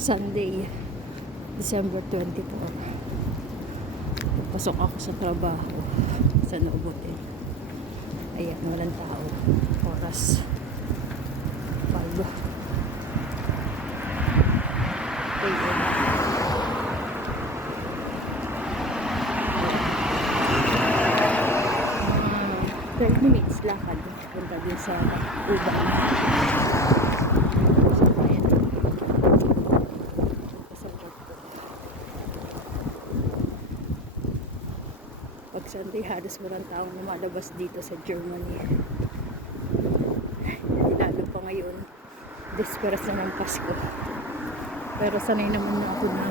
Sunday, December 24. Pasok ako sa trabaho sa Novotel. Ayan, walang tao. Oras 5 AM. 12 minutes lakad punta din sa Uban. So, ayan. Pag Sunday, halos walang taong lumalabas dito sa Germany. Lalo pa ngayon, desperas na ng Pasko. Pero sanay naman na ako na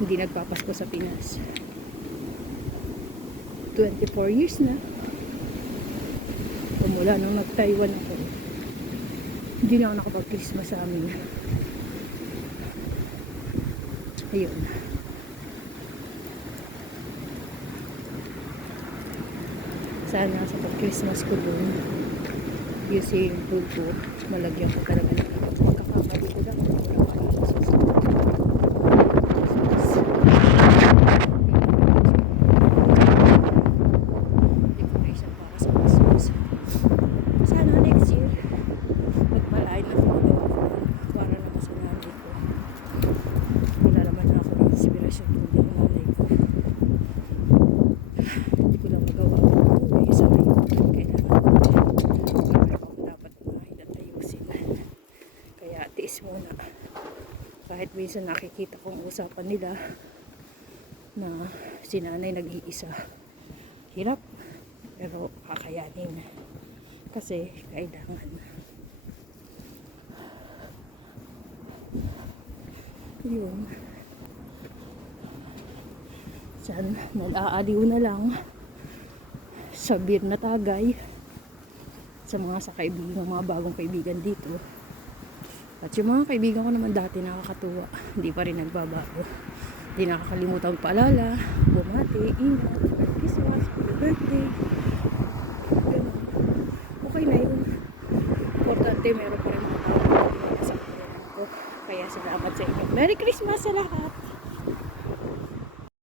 hindi nagpapasko sa Pinas. 24 years na. Mula nung nag-Taiwan ako, hindi na ako nakapag-Christmas sa amin. Ayun. Sana sa pag-Christmas ko dun, yung swimming pool ko, malagyan ko talaga ng pagkakamali ko lang. Decoration para sa Christmas. Sana next year, magpalain na ako para naman sa nanay ko. Wala naman na ako ng inspirasyon kundi ang nanay ko. Hindi ko lang magawa. Sa ngayon, kailangan ko dapat kumain at ayusin. Kaya tiis muna. Kahit minsan nakikita kong usapan nila na si nanay nag-iisa. Hirap, pero kakayanin. Kasi kailangan. Yun. Saan nag-aaliw na lang sa Bir na Tagay sa mga mga bagong kaibigan dito. At yung mga kaibigan ko naman dati nakakatuwa, hindi pa rin nagbabago. Hindi nakakalimutan paalala, bumati, ingat, Merry Christmas, Happy birthday. Ganun. Okay na yun. Importante meron pa rin mga tao sa kanila ko. Kaya salamat sa inyo. Merry Christmas sa lahat!